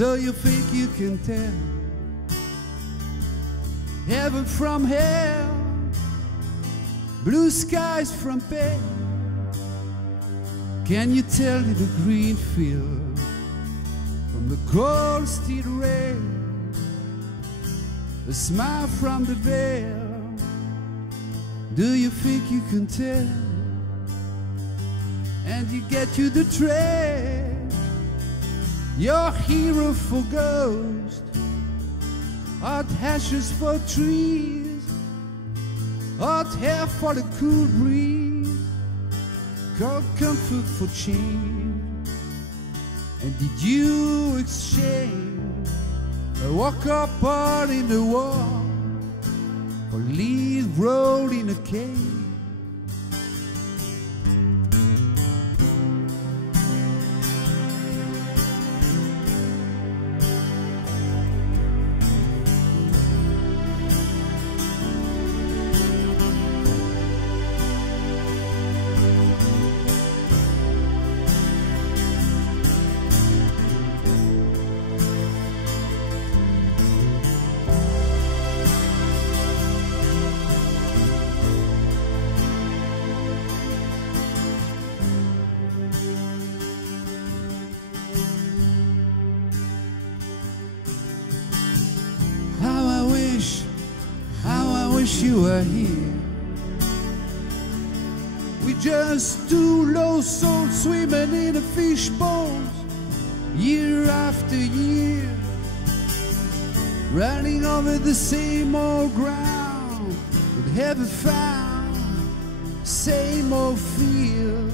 So you think you can tell heaven from hell, blue skies from pale? Can you tell the green field from the cold steel rain, a smile from the veil? Do you think you can tell? And you get you the trail, your hero for ghosts, hot ashes for trees, hot hair for the cool breeze, cold comfort for change. And did you exchange a walk-up part in the wall for leaves rolled in a cave? You were here. We just two lost souls swimming in a fishbowl, year after year, running over the same old ground, but haven't found same old feel.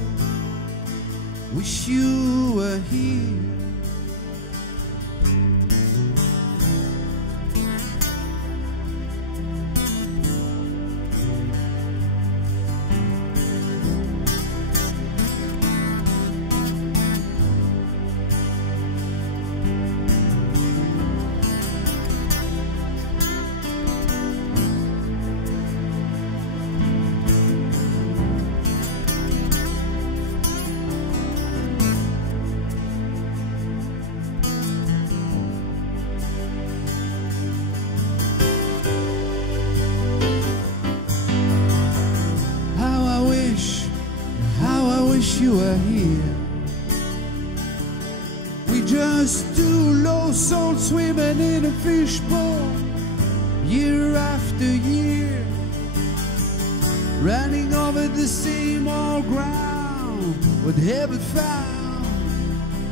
Wish you were here. You were here. We just two lost souls swimming in a fishbowl, year after year, running over the same old ground, but haven't found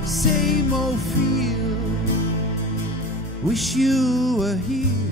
same old feel. Wish you were here.